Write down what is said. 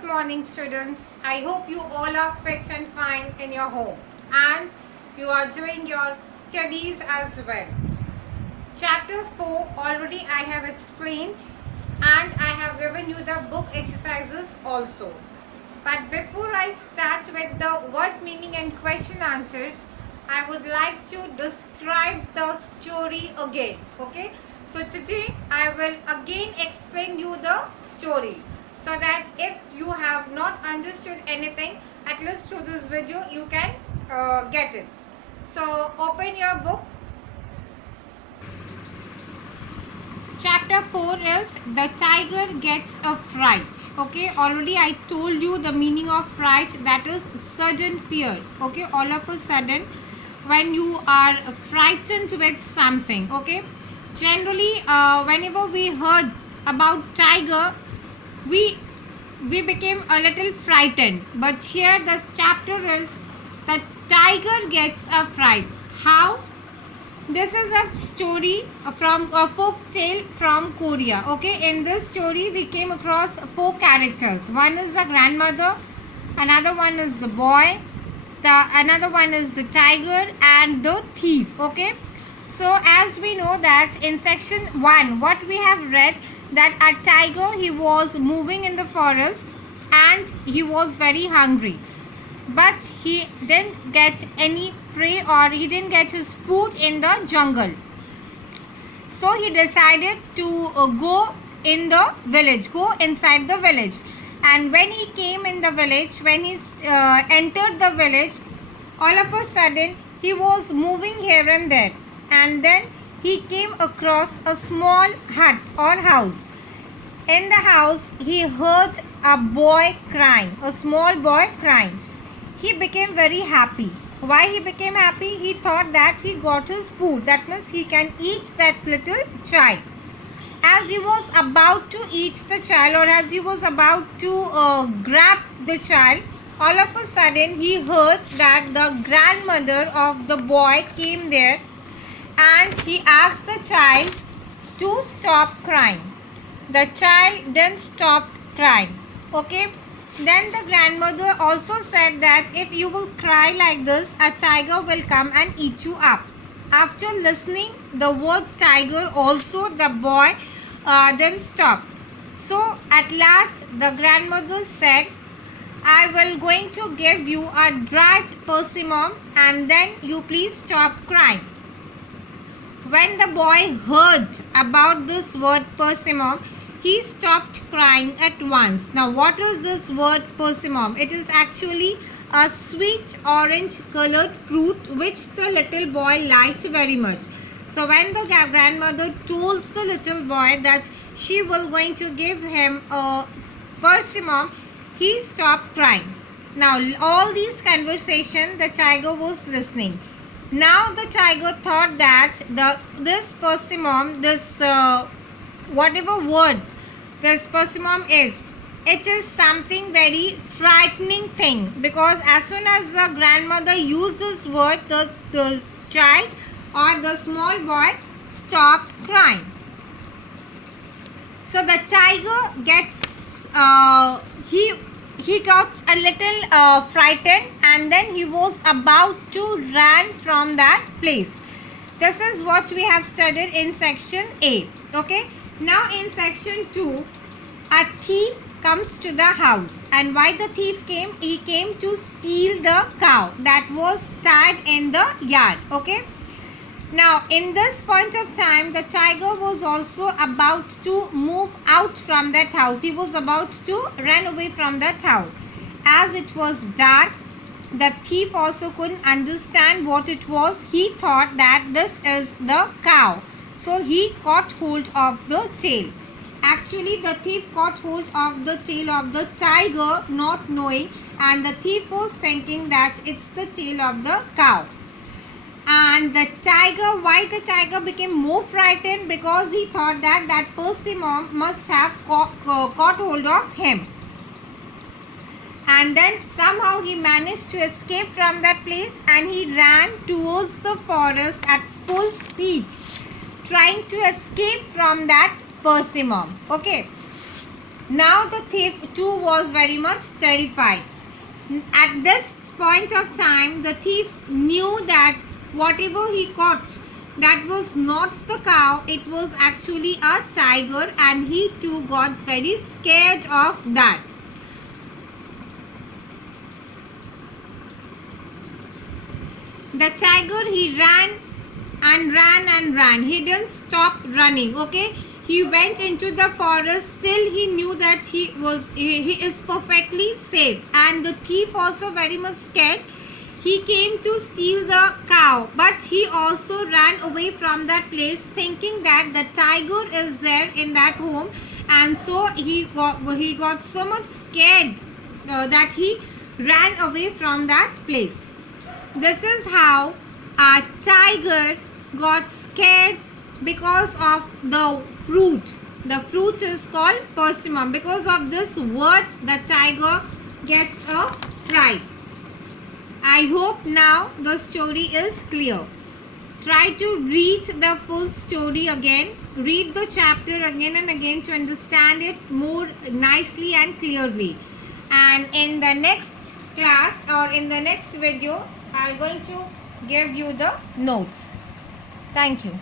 Good morning, students. I hope you all are fit and fine in your home and you are doing your studies as well. Chapter 4 already I have explained and I have given you the book exercises also. But before I start with the word meaning and question answers, I would like to describe the story again. Okay. So today I will again explain you the story, so that if you have not understood anything, at least through this video you can get it. So open your book. Chapter 4 is The Tiger Gets a Fright. Okay, already I told you the meaning of fright, that is sudden fear. Okay, all of a sudden when you are frightened with something. Okay, generally whenever we heard about tiger, we became a little frightened, but here the chapter is the tiger gets a fright. How? This is a story from a folk tale from Korea. Okay, in this story we came across 4 characters. One is the grandmother, another one is the boy, another one is the tiger, and the thief. Okay, so as we know that in section 1 what we have read, that a tiger, he was moving in the forest and he was very hungry, but he didn't get any prey, or he didn't get his food in the jungle. So he decided to go in the village, go inside the village. And when he came in the village, when he entered the village, all of a sudden he was moving here and there, and then he came across a small hut or house. In the house he heard a boy crying, a small boy crying. He became very happy. Why he became happy? He thought that he got his food, that means he can eat that little child. As he was about to eat the child, or as he was about to grab the child, all of a sudden he heard that the grandmother of the boy came there, and he asked the child to stop crying. The child then stopped crying. Okay. Then the grandmother also said that if you will cry like this, a tiger will come and eat you up. After listening the word tiger also, the boy then stopped. So at last the grandmother said, I will going to give you a dried persimmon and then you please stop crying. When the boy heard about this word persimmon, he stopped crying at once. Now what is this word persimmon? It is actually a sweet orange colored fruit which the little boy liked very much. So when the grandmother told the little boy that she will going to give him a persimmon, he stopped crying. Now all these conversation the tiger was listening. Now the tiger thought that this persimmon, this whatever word this persimmon is, it is something very frightening thing, because as soon as the grandmother used this word, the child or the small boy stopped crying. So the tiger gets he got a little frightened, and then he was about to run from that place. This is what we have studied in section A. Okay. Now in section 2, a thief comes to the house, and why the thief came? He came to steal the cow that was tied in the yard. Okay. Now in this point of time, the tiger was also about to move out from that house. He was about to run away from that house. As it was dark, the thief also couldn't understand what it was. He thought that this is the cow. So he caught hold of the tail. Actually the thief caught hold of the tail of the tiger, not knowing, and the thief was thinking that it's the tail of the cow. And the tiger, why the tiger became more frightened? Because he thought that that persimmon must have caught hold of him. And then somehow he managed to escape from that place, and he ran towards the forest at full speed, trying to escape from that persimmon. Okay. Now the thief too was very much terrified. At this point of time, the thief knew that whatever he caught, that was not the cow, it was actually a tiger, and he too got very scared of that. The tiger, he ran and ran and ran. He didn't stop running. Okay, he went into the forest. Still he knew that he is perfectly safe, and the thief also very much scared. He came to steal the cow, but he also ran away from that place, thinking that the tiger is there in that home, and so he got so much scared that he ran away from that place. This is how a tiger got scared because of the fruit. The fruit is called persimmon. Because of this word, the tiger gets a fright. I hope now the story is clear. Try to read the full story again. Read the chapter again and again to understand it more nicely and clearly. And in the next class or in the next video, I'm going to give you the notes. Thank you.